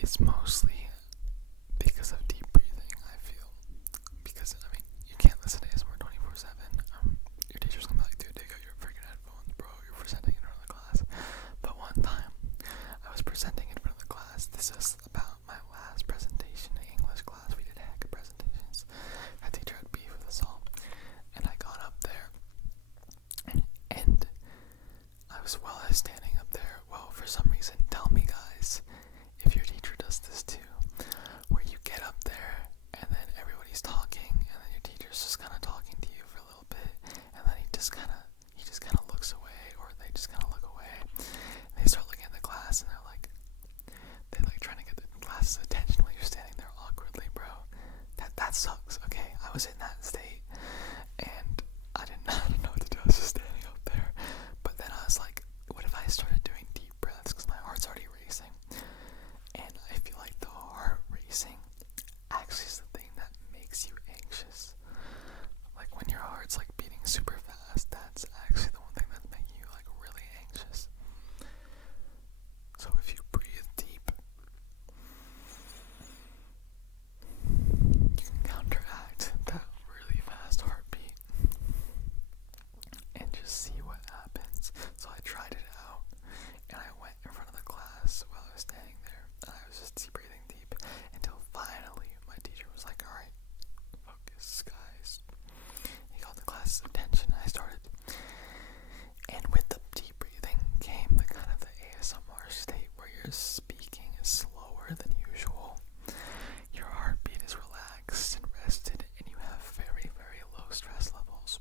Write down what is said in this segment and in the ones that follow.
it's mostly because of deep breathing, I feel. Because, I mean, you can't listen to ASMR 24/7. Your teacher's gonna be like, dude, take out your freaking headphones, bro. You're presenting in front of the class. But one time, I was presenting in front of the class. This is about my last presentation in English class. We did a heck of presentations. That teacher had beef with us all. And I got up there, and while I was standing up there, well, for some reason, tell me guys, if your teacher does this too, where you get up there, and then everybody's talking, and then your teacher's just kind of talking to you for a little bit, and then he just kind of looks away, or they just kind of look away, and they start looking at the class, and they're like trying to get the class's attention while you're standing there awkwardly, bro. That sucks. Okay, I was in that state, and I didn't know what to do. I was just standing up there, but then I was like, what if I started doing deep breaths, because my heart's already racing, and I feel like the heart racing actually is the thing that makes you anxious. Like when your heart's like beating super fast, that's actually the one thing that's making you like really anxious. So if you breathe deep, you can counteract that really fast heartbeat and just see what happens. So I tried it out, and I went in front of the class while I was standing there, and I was just breathing deep until finally my teacher was like, alright, focus guys. He got the class's attention. I started, and with the deep breathing came the kind of the ASMR state where your speaking is slower than usual, your heartbeat is relaxed and rested, and you have very, very low stress levels.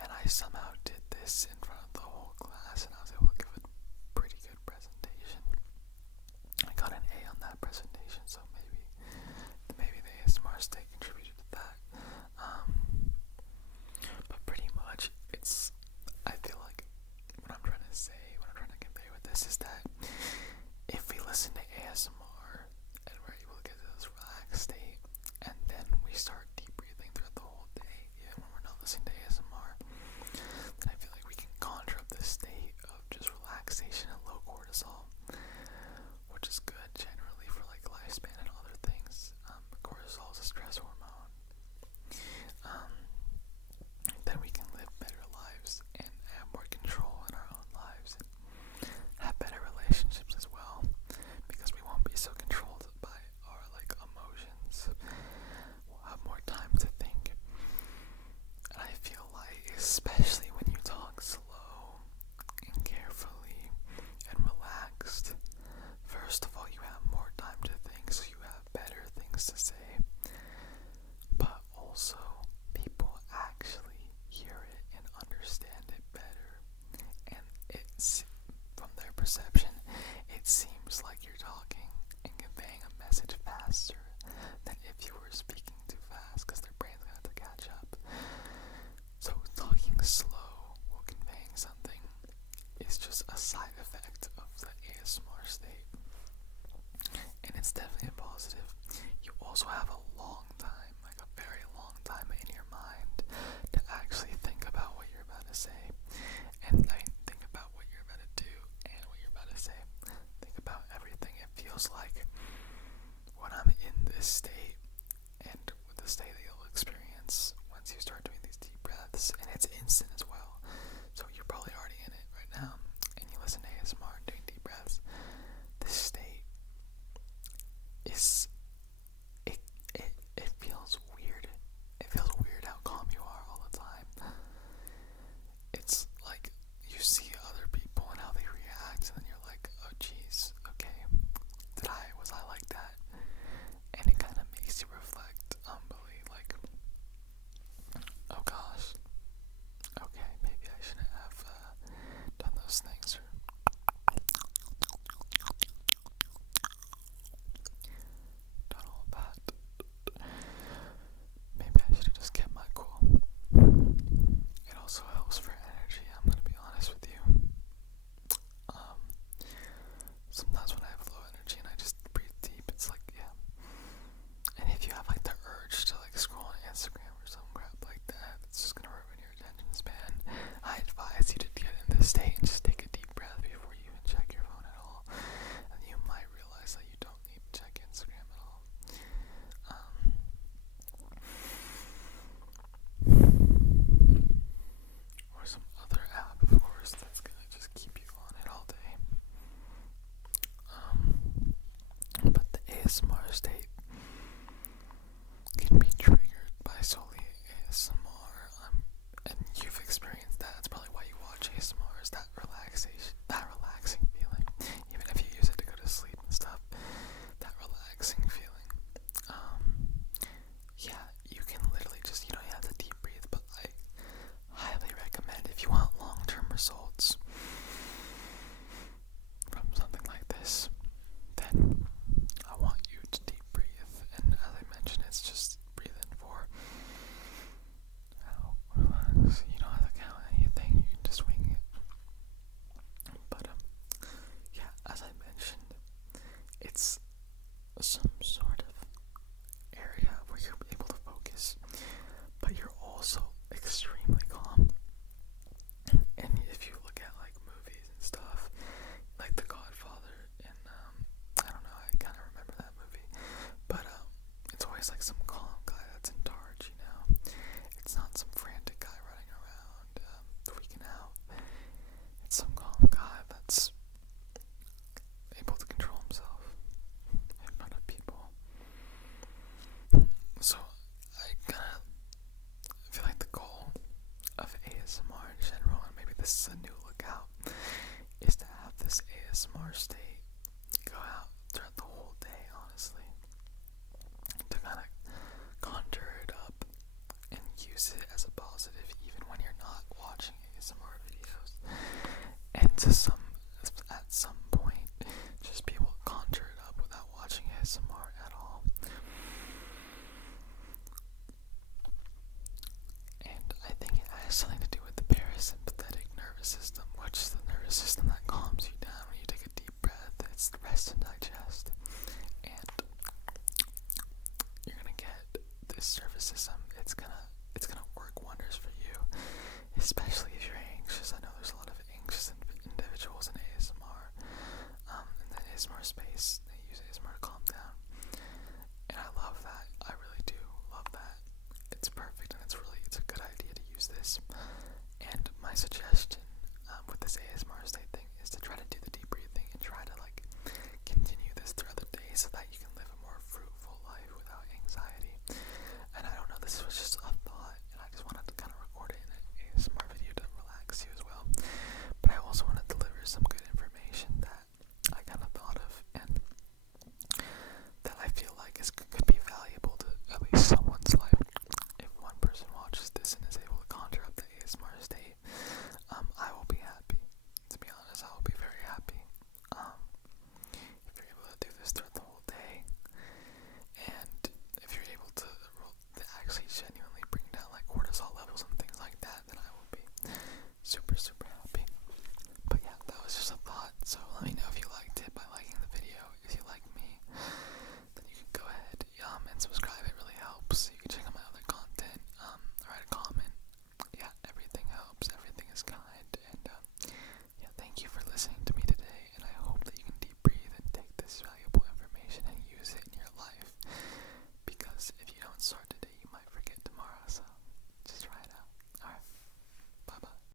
And I somehow did this in front of the whole class, and I was able to give a pretty good presentation. I got an A on that presentation, so maybe the ASMR state contributed to that. But pretty much, I feel like what I'm trying to convey with this is that if we listen to ASMR and we're able to get to this relaxed state, and then we start deep breathing throughout the whole day, even when we're not listening to ASMR, then I feel like we can conjure up this state of just relaxation and low cortisol, which is good generally for like lifespan and other things. Cortisol is a stress hormone. Then we can live better lives and have more control in our own lives and have better relationships as well, because we won't be so controlled by our like emotions. We'll have more time to think. And I feel like, especially when you talk slow and carefully and relaxed, first of all, you have more time to think, so you have better things to say. But also, people actually hear it and understand it better. And it's, from their perception, it seems like you're talking and conveying a message faster than if you were speaking too fast, because their brain's gonna have to catch up. So talking slow while conveying something is just a side effect of the ASMR state. And it's definitely a positive. You also have a long time, like a very long time in your mind to actually think about what you're about to say. And think about what you're about to do and what you're about to say. Think about everything. It feels like when I'm in this state, and with the state that you'll experience once you start doing these deep breaths, and it's instant as well. So you're probably already in it right now, and you listen to ASMR doing deep breaths. This state is, it ASMR state, go out throughout the whole day, honestly, to kind of conjure it up and use it as a positive even when you're not watching ASMR videos. And at some point, just be able to conjure it up without watching ASMR at all. And I think it has something to do with the parasympathetic nervous system, which is the nervous system that